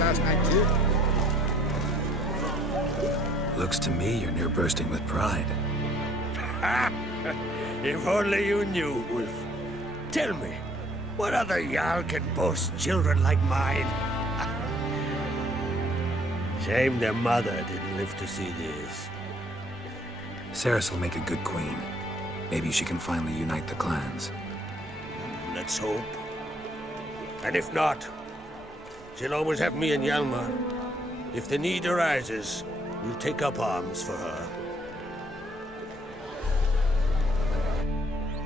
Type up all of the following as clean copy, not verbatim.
last night, too. Looks to me you're near bursting with pride. If only you knew, Wolf. Tell me, what other Jarl can boast children like mine? Shame their mother didn't live to see this. Cerys will make a good queen. Maybe she can finally unite the clans. Let's hope. And if not, she'll always have me and Hjalmar. If the need arises, we'll take up arms for her.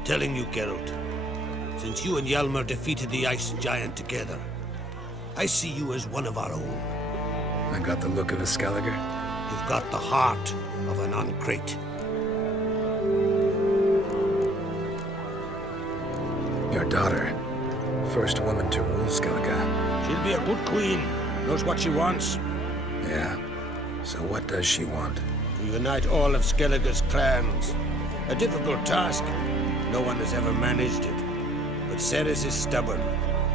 Telling you, Geralt, since you and Hjalmar defeated the Ice Giant together, I see you as one of our own. I got the look of a Skellige. You've got the heart of an Uncrate. Your daughter. First woman to rule Skellige. She'll be a good queen. Knows what she wants. Yeah. So what does she want? To unite all of Skellige's clans. A difficult task. No one has ever managed it. But Cerys is stubborn.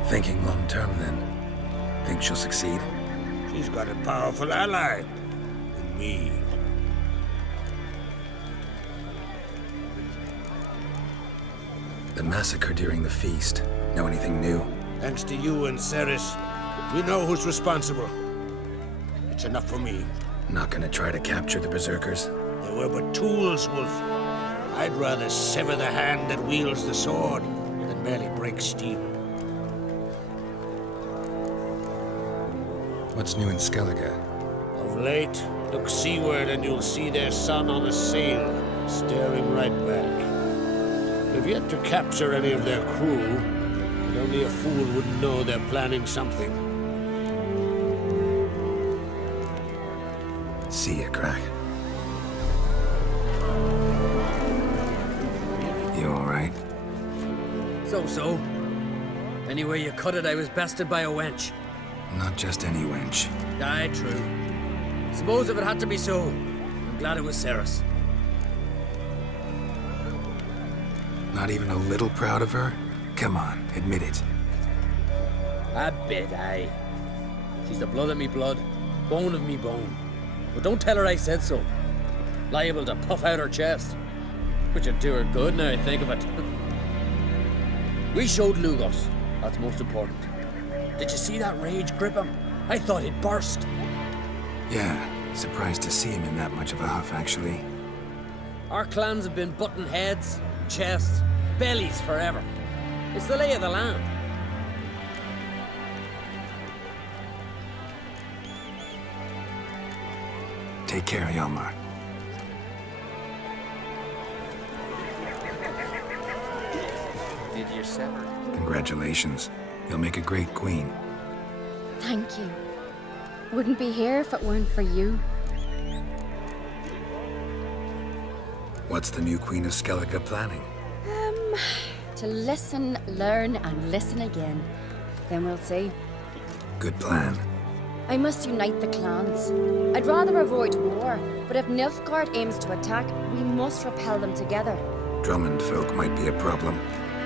Thinking long term, then. Think she'll succeed? She's got a powerful ally. In me. The massacre during the feast. Know anything new? Thanks to you and Cerys, we know who's responsible. It's enough for me. Not gonna try to capture the berserkers? They were but tools, Wolf. I'd rather sever the hand that wields the sword than merely break steel. What's new in Skellige? Of late, look seaward and you'll see their sun on a sail, staring right back. They've yet to capture any of their crew, and only a fool would know they're planning something. See ya, Crack. You alright? So. Any way you cut it, I was bested by a wench. Not just any wench. Aye, true. Suppose if it had to be so, I'm glad it was Cerys. Not even a little proud of her? Come on, admit it. A bit, aye. She's the blood of me blood, bone of me bone. But don't tell her I said so. Liable to puff out her chest. Which would do her good now I think of it. We showed Lugos. That's most important. Did you see that rage grip him? I thought he'd burst. Yeah, surprised to see him in that much of a huff, actually. Our clans have been butting heads, chests, bellies forever. It's the lay of the land. Take care, Hjalmar. Did you sever? Congratulations. You'll make a great queen. Thank you. Wouldn't be here if it weren't for you. What's the new Queen of Skellige planning? To listen, learn, and listen again. Then we'll see. Good plan. I must unite the clans. I'd rather avoid war, but if Nilfgaard aims to attack, we must repel them together. Drummond folk might be a problem.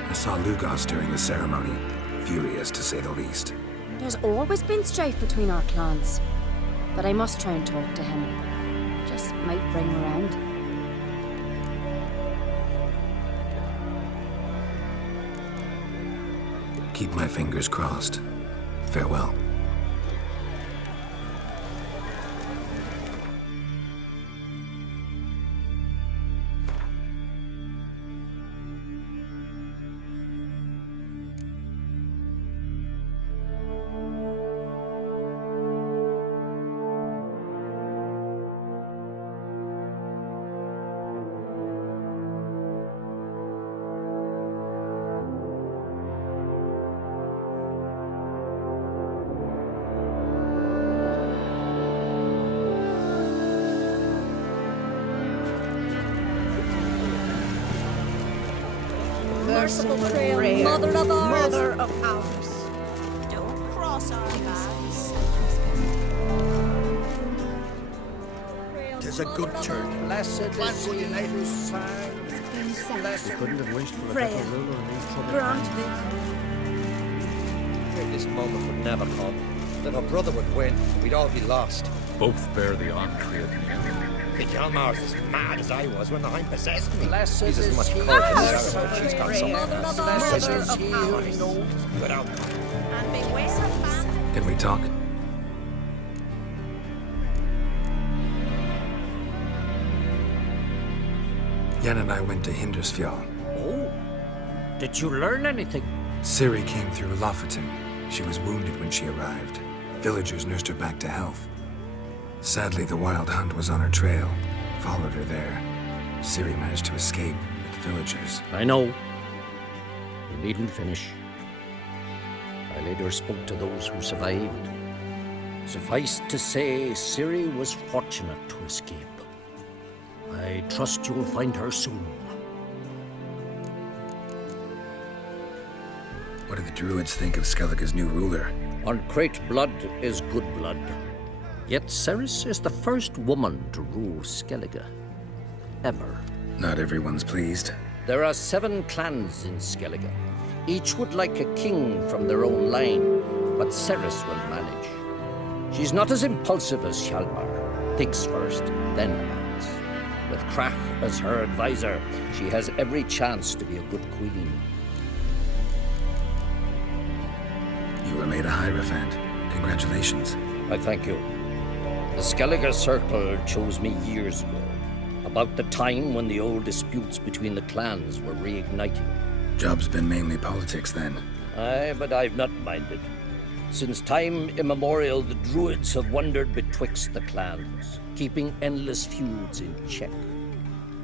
I saw Lugos during the ceremony. Furious, to say the least. There's always been strife between our clans. But I must try and talk to him. Just might bring him around. Keep my fingers crossed. Farewell. Merciful prayer, mother of ours. Mother of ours. Don't cross our paths. Tis a good turn. Blessed is he whose sign. Blessed Couldn't have wished for a Freya, better ruler in these troubled grant times. me. This moment would never come. that her brother would win, and we'd all be lost. Both bear the entree of the enemy. The Hjalmar's as mad as I was when the hind possessed me. Blessed He's as is much he courage who as Sarah, she's got some. Mother of Blessed our is he powers. who without And beware of man. Can we talk? Yen and I went to Hindersfjall. Oh, did you learn anything? Ciri came through Lofoten. She was wounded when she arrived. Villagers nursed her back to health. Sadly, the Wild Hunt was on her trail. Followed her there. Ciri managed to escape with the villagers. I know. You needn't finish. I later spoke to those who survived. Suffice to say, Ciri was fortunate to escape. I trust you'll find her soon. What do the druids think of Skellige's new ruler? Uncrate blood is good blood. Yet Ceres is the first woman to rule Skellige. Ever. Not everyone's pleased. There are 7 clans in Skellige. Each would like a king from their own line, but Ceres will manage. She's not as impulsive as Hjalmar. Thinks first, then acts. With Krach as her advisor, she has every chance to be a good queen. You were made a Hierophant. Congratulations. I thank you. The Skellige Circle chose me years ago, about the time when the old disputes between the clans were reigniting. Job's been mainly politics then. Aye, but I've not minded. Since time immemorial, the druids have wandered betwixt the clans, keeping endless feuds in check.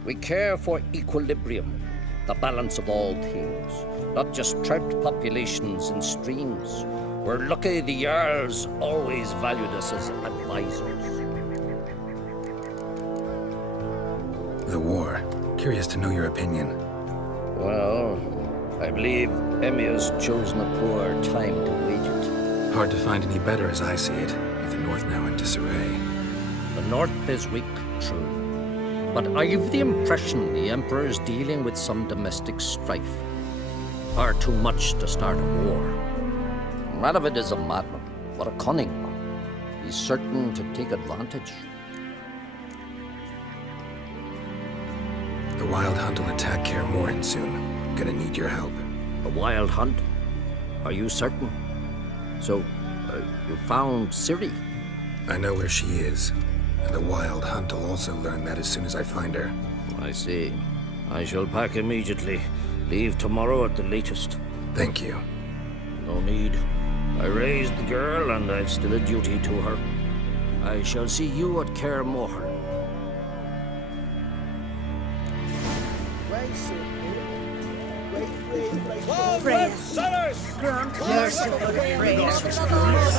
We care for equilibrium, the balance of all things, not just trout populations and streams. We're lucky the Jarls always valued us as advisors. The war. Curious to know your opinion. Well, I believe Emmir's chosen a poor time to wage it. Hard to find any better as I see it, with the North now in disarray. The North is weak, true. But I've the impression the Emperor is dealing with some domestic strife. Far too much to start a war. Radovid is a madman, but a cunning one. He's certain to take advantage. The Wild Hunt will attack Kaer Morhen soon. Gonna need your help. A wild hunt? Are you certain? So, you found Ciri? I know where she is, and the Wild Hunt will also learn that as soon as I find her. I see. I shall pack immediately. Leave tomorrow at the latest. Thank you. No need. I raised the girl, and I've still a duty to her. I shall see you at Kaer Morhen. Freya, grant merciful prayers.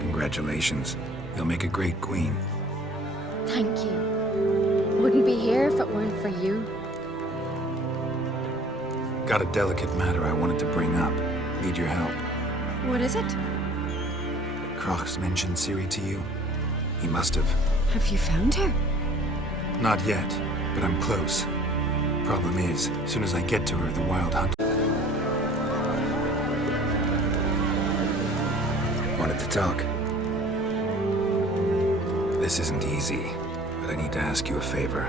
Congratulations. You'll make a great queen. Thank you. Wouldn't be here if it weren't for you. Got a delicate matter I wanted to bring up. Need your help. What is it? Krach's mentioned Ciri to you? He must have. Have you found her? Not yet, but I'm close. Problem is, as soon as I get to her, the Wild Hunt. Wanted to talk. This isn't easy, but I need to ask you a favor.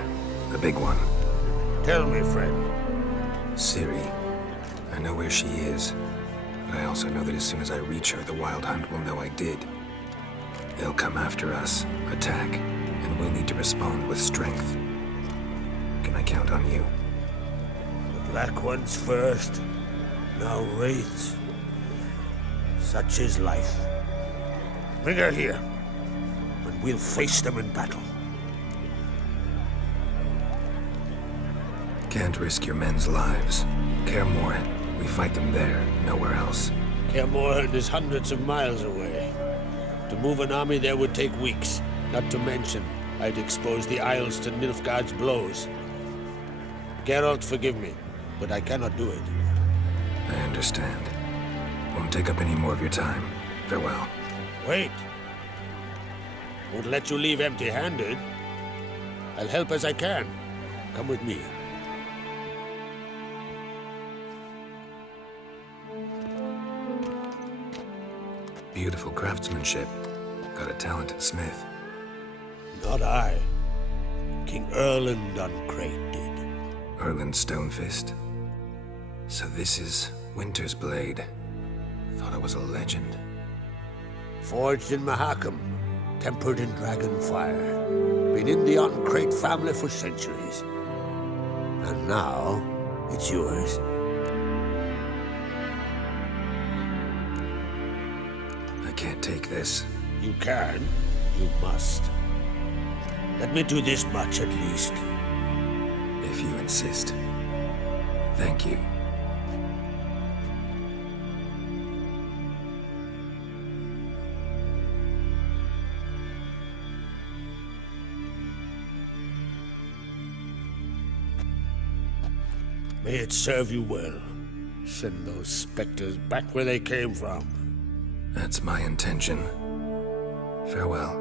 A big one. Tell me, friend. Ciri. I know where she is, but I also know that as soon as I reach her, the Wild Hunt will know I did. They'll come after us, attack, and we'll need to respond with strength. Can I count on you? The Black Ones first, now Wraiths. Such is life. Bring her here, and we'll face them in battle. Can't risk your men's lives. Kaer Morhen, We fight them there, nowhere else. Kaer Morhen is hundreds of miles away. To move an army there would take weeks. Not to mention, I'd expose the Isles to Nilfgaard's blows. Geralt, forgive me, but I cannot do it. I understand. Won't take up any more of your time. Farewell. Wait. Won't let you leave empty-handed. I'll help as I can. Come with me. Beautiful craftsmanship. Got a talented smith. Not I. King Erland Uncrate did. Erland Stonefist. So this is Winter's Blade. Thought it was a legend. Forged in Mahakam, tempered in dragon fire. Been in the Uncrate family for centuries. And now, it's yours. I can't take this. You can, you must. Let me do this much at least. If you insist. Thank you. May it serve you well. Send those specters back where they came from. That's my intention. Farewell.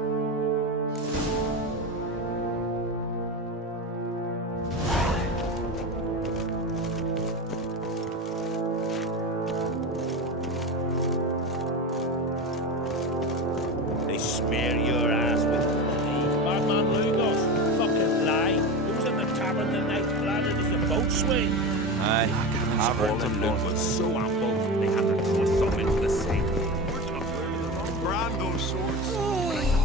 They smear your ass with bad man Lugos. Fucking lie. He was in the tavern the night planted as a boat swing. Aye, Tavern and Luke was so ample, they had to toss some into the sea. Brand those swords.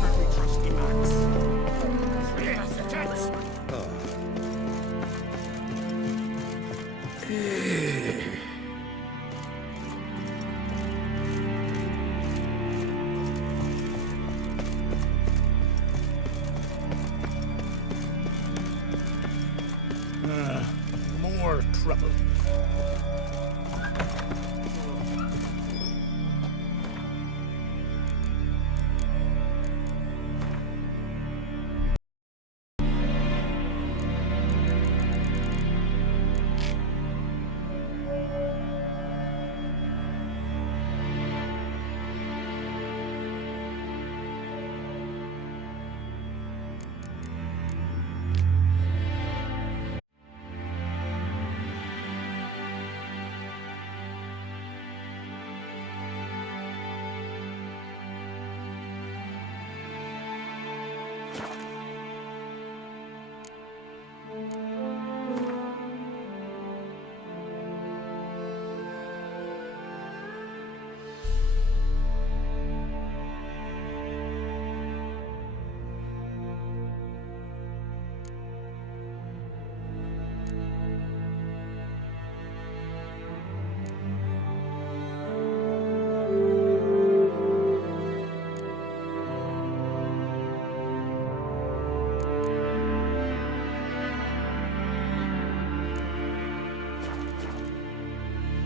Very trusty Max. Yes, it is. More trouble.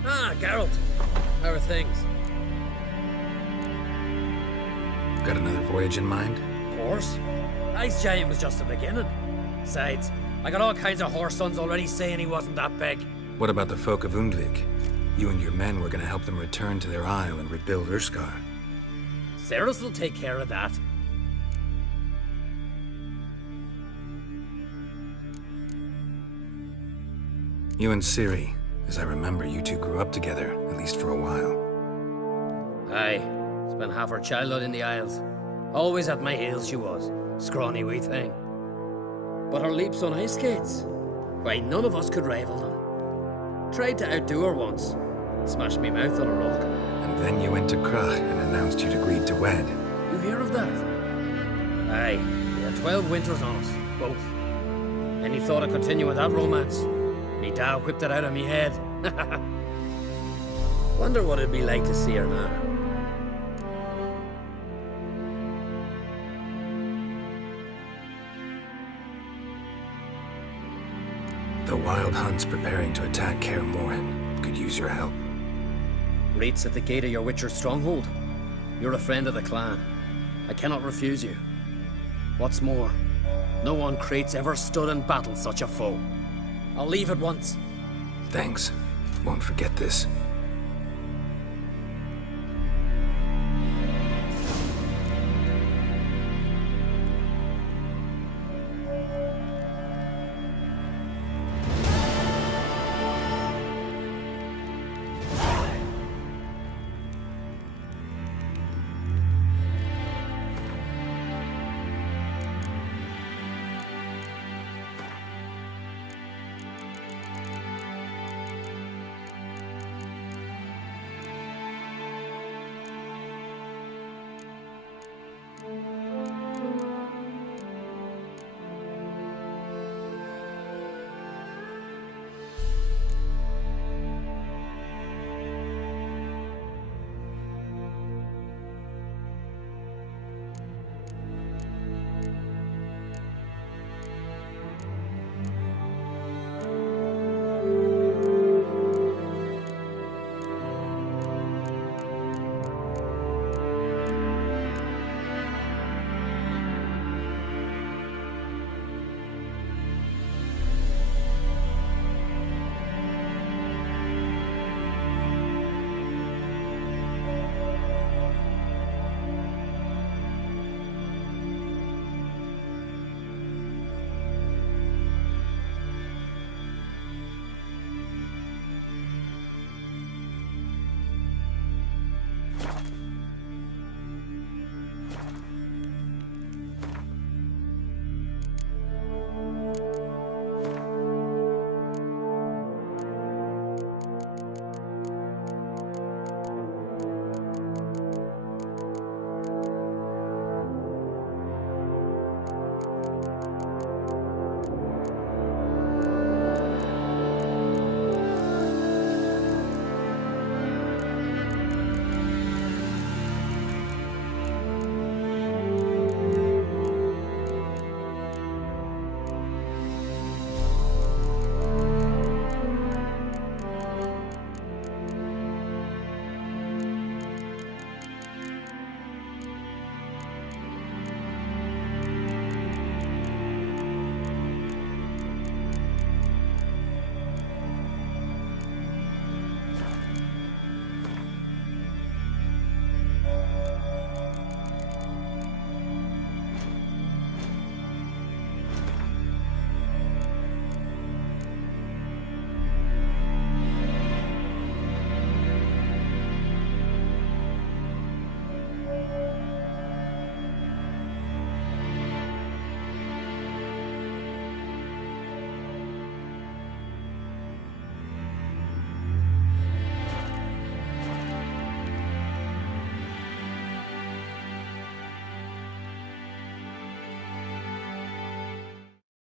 Ah, Geralt. How are things? Got another voyage in mind? Of course. Ice Giant was just the beginning. Besides, I got all kinds of horse sons already saying he wasn't that big. What about the folk of Undvik? You and your men were gonna help them return to their isle and rebuild Urskar. Cerys will take care of that. You and Ciri, as I remember, you two grew up together, at least for a while. Aye. Spent half her childhood in the Isles. Always at my heels she was. Scrawny wee thing. But her leaps on ice skates? Why, none of us could rival them. Tried to outdo her once. Smashed me mouth on a rock. And then you went to Krach and announced you'd agreed to wed. You hear of that? Aye. We had 12 winters on us, both. Any thought I'd continue with that romance? Me dad whipped it out of me head. Wonder what it'd be like to see her now. The Wild Hunt's preparing to attack Kaer Morhen. could use your help. Rates at the gate of your Witcher stronghold. You're a friend of the clan. I cannot refuse you. What's more, no one Crate's ever stood and battled such a foe. I'll leave at once. Thanks. Won't forget this.